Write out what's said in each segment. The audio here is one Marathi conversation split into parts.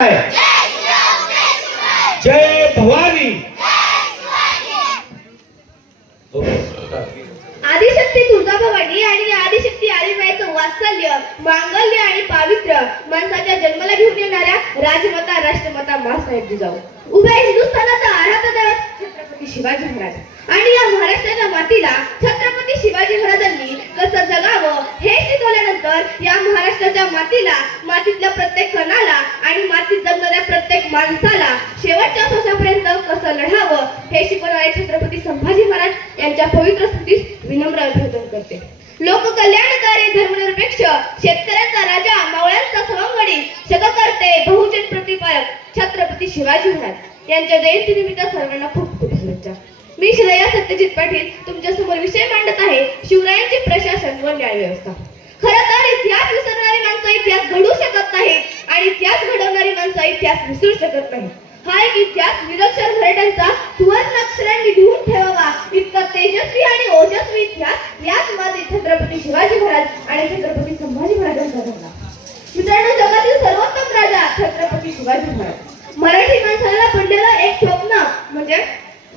जय भवानी. आदिशक्ती तुळजाभवानी आणि आदिशक्ती आदिमायेचं वात्सल्य, मांगल्य आणि पावित्र्य माणसाच्या जन्माला घेऊन येणाऱ्या राजमाता राष्ट्रमाता माँसाहेब जिजाऊ, उभ्या हिंदुस्थानाचा आराध्य दैवत छत्रपती शिवाजी महाराज आणि या महाराष्ट्राच्या मातीला छत्रपती शिवाजी महाराजांनी कसं जगावं हे शिकवल्यानंतर या महाराष्ट्राच्या मातीला, मातीतल्या प्रत्येक कणाला आणि मातीत जगणाऱ्या प्रत्येक माणसाला शेवटच्या श्वासापर्यंत कसं लढावं हे शिकवणारे छत्रपती संभाजी महाराज यांच्या पवित्र स्मृतीस विनम्र अभिवादन करते. लोककल्याणकारी, धर्मनिरपेक्ष, शेतकऱ्यांचा राजा, मावळ्यांचा सवंगडी, शककर्ते, बहुजन प्रतिपालक छत्रपती शिवाजी महाराज यांच्या जयंतीनिमित्त सर्वांना खूप खूप शुभेच्छा. मी श्रेया सत्यजित पाटील तुमच्या समोर विषय मांडत आहे शिवरायांचे प्रशासन व न्याय व्यवस्था. खरं तर इतिहास विसरणारी माणसं इतिहास घडू शकत नाहीत आणि इतिहास घडवणारी माणसं इतिहास विसरू शकत नाही. हा एक इतिहास निरक्षर मराठ्यांचा सुवर्ण अक्षरांनी लिहून ठेवावा इतका तेजस्वी आणि ओजस्वी इतिहास याच मध्ये छत्रपती शिवाजी महाराज आणि छत्रपती संभाजी महाराजांचा घडला. मित्रांनो, जगातील सर्वोत्तम राजा छत्रपती शिवाजी महाराज. मराठी माणसाला पडलेलं एक स्वप्न म्हणजे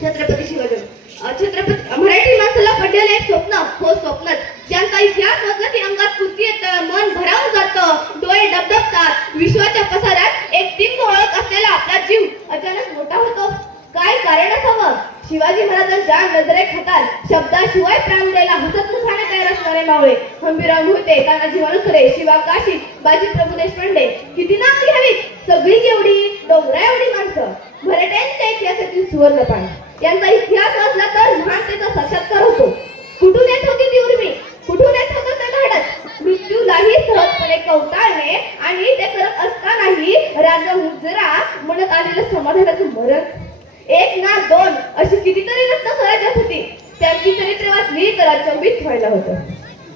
छत्रपती शिवाजी. मराठी माणसाला पडलेलं एक स्वप्न हो स्वप्नच. ज्यांचा इतिहास वाचला की अंगात फुरती येतं, मन भरावून जातं, डोळे डबडबतात. विश्वाच्या पसारात एक टिंब ओळख असलेला आपला जीव अचानक मोठा होतो. काय कारण असावं? शिवाजी महाराजांच्या नजरेखातर शब्दाशिवाय प्राण द्यायला हसत मुखाने तयार असणारे मावळे हंबीरराव मोहिते, तानाजी मालुसरे, शिवा काशी, बाजी प्रभू देशपांडे, किती नाव घ्यावीत? सगळी एवढी डोंगरा एवढी माणसं मराठ्यांच्या इतिहासातील सुवर्णपान. यांचा इतिहास वाचला तर महानतेचा साक्षात्कार होतो. कुठून येत होती ती उर्मी, कुठून येत होतं ते धाडस, मृत्यूलाही सहजपणे कवटाळणे आणि ते करत असतानाही राजा हुजरा म्हणत आलेलं समाधानाचं मरण. एक ना दोन अशी कितीतरी रत्न स्वराज्यात होती. त्यांची चरित्र वाचली तर अचंबित व्हायला होतं.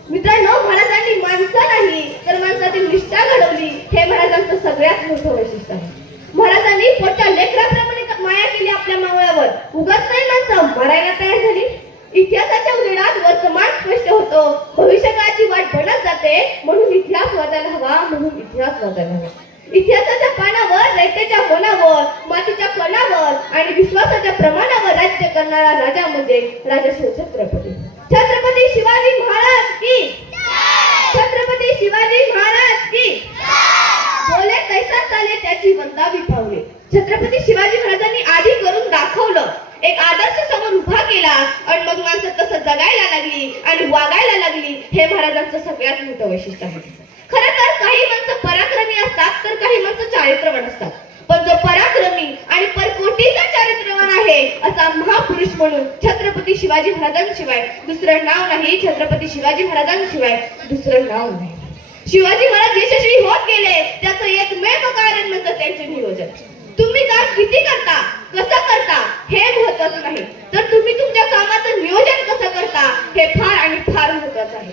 मित्रांनो, महाराजांनी माणसं नाही तर माणसातील निष्ठा घडवली हे महाराजांचं सगळ्यात मोठं वैशिष्ट्य आहे. महाराजांनी पोटच्या लेकराप्रमाणे माया केली आपल्या मावळ्यावर. उगाच नाही माणसं मरायला तयार झाली. इतिहासाच्या उजेडात वर्तमान स्पष्ट होतो, भविष्यकाळाची वाट बनत जाते. म्हणून इतिहास वाचायला हवा, म्हणून इतिहास वाचायला हवा. इतिहासाच्या पानावर, रयतेच्या कोणावर, मातीच्या कणावर आणि विश्वासाच्या प्रमाणावर राज्य करणारा राजा म्हणजे राजा शिवछत्रपती छत्रपती शिवाजी महाराज की. छत्रपती शिवाजी महाराज की. बोले तैसा चाले त्याची वंदावी पावले. छत्रपती शिवाजी महाराजांनी आधी करून दाखवलं. एक आदर्श समोर उभा केला आणि मग माणसं तसं जगायला लागली आणि वागायला लागली. हे महाराजांचं सगळ्यात मोठं वैशिष्ट्य आहे. खरं तर काही माणसं पराक्रमी असतात तर काही माणसं चारित्र्यवान असतात. पण जो पराक्रमी आणि परकोटीचा चारित्र्यवान आहे असा महापुरुष म्हणून छत्रपती शिवाजी महाराजांशिवाय दुसरं नाव नाही. छत्रपती शिवाजी महाराजांशिवाय दुसरं नाव नाही. शिवाजी महाराज यशस्वी होत गेले त्याचं एकमेव कारण म्हणजे त्यांचे नियोजन. तुम्ही काम किती करता, कसं करता हे महत्वाचं नाही, तर तुम्ही तुमच्या कामाचं नियोजन कसं करता हे फार आणि फार महत्वाचं आहे.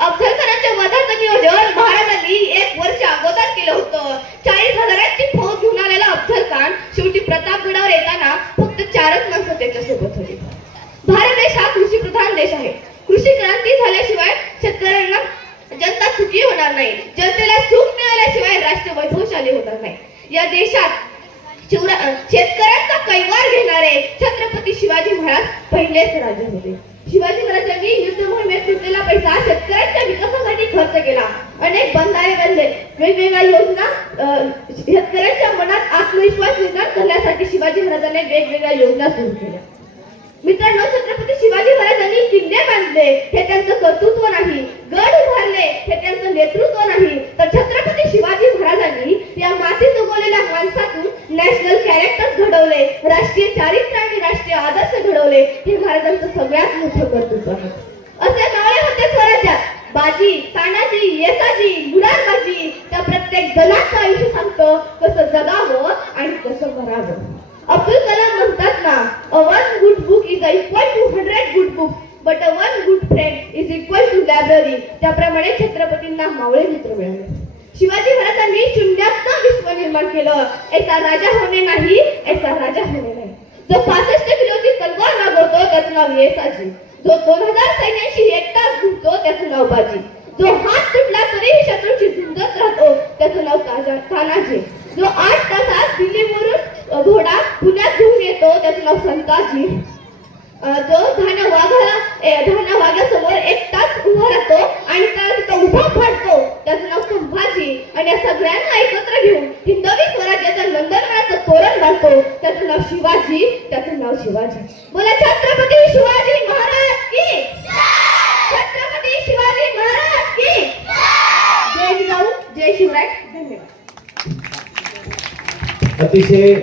अफजल खानाच्या वधाचं नियोजन महाराजांनी 1 वर्ष अगोदर केलं होतं. 40,000ची फौज घेऊन आलेला अफजल खान शेवटी प्रतापगडावर येताना फक्त 4च माणसं त्याच्यासोबत होती. भारत देश हा कृषीप्रधान देश आहे. कृषी क्रांती झाल्याशिवाय शेतकऱ्यांना जनता सुखी होणार नाही. जनतेला सुख मिळाल्याशिवाय राष्ट्र वैभवशाली होणार नाही. या देशात शेतकऱ्यांचा कैवार घेणारे छत्रपती शिवाजी महाराज पहिलेच राजे होते. शिवाजी महाराजांनी युद्ध मोहिमेत घेतलेला पैसा शेतकऱ्यांच्या विकासासाठी खर्च केला. अनेक बंधारे बांधले, वेगवेगळ्या योजना, शेतकऱ्यांच्या मनात आत्मविश्वास निर्माण करण्यासाठी शिवाजी महाराजांनी वेगवेगळ्या योजना सुरू केल्या. मित्रांनो, छत्रपती शिवाजी महाराजांनी किल्ले बांधले हे त्यांचं कर्तृत्व नाही, गड उभारले हे त्यांचं नेतृत्व नाही, तर छत्रपती शिवाजी महाराजांनी या मातीत उगवलेल्या माणसातून नॅशनल कॅरेक्टर्स घडवले, राष्ट्रीय चारित्र्य आणि राष्ट्रीय आदर्श घडवले. हे महाराजांचं सगळ्यात मोठं कर्तृत्व आहे. असे नावले होते स्वराज्यात बाजी, तानाजी, येसाजी, मुरारबाजी. त्या प्रत्येक जणाचं आयुष्य सांगतं कसं जगावं आणि कसं मरावं. अब्दुल कलाम म्हणतात ना, a one good book is equal to 100 good books, but a one good friend is equal to library. त्याप्रमाणे छत्रपतींना मावळे मित्र मिळाले. शिवाजी महाराजांनी शून्यातनं विश्व निर्माण केलं. ऐसा राजा होणे नाही, ऐसा राजा होणे नाही. जो 65 किलोची तलवार नागवतो त्याचं नाव येसाजी. जो 2000 सैन्याशी एकटाच झुंजतो त्याचं नाव बाजी. जो हात तुटला तरीही शत्रूशी झुंजत राहतो त्याचं नाव तानाजी. जो 8 तासात दिल्लीवरून घोडा पुण्यात घेऊन येतो त्याचं नाव संताजी. जो धाना वाघ्यासमोर एकटाच उभा राहतो आणि त्याला तिथं उभा फाडतो त्याचं नाव संभाजी. आणि या सगळ्यांना एकत्र घेऊन हिंदवी स्वराज्याच्या नंदनवनाचं तोरण बांधतो त्याचं नाव शिवाजी. त्याचं नाव शिवाजी. बोला छत्रपती शिवाजी महाराज की. छत्रपती शिवाजी महाराज की. जय जिजाऊ जय शिवराय. धन्यवाद. अतिशय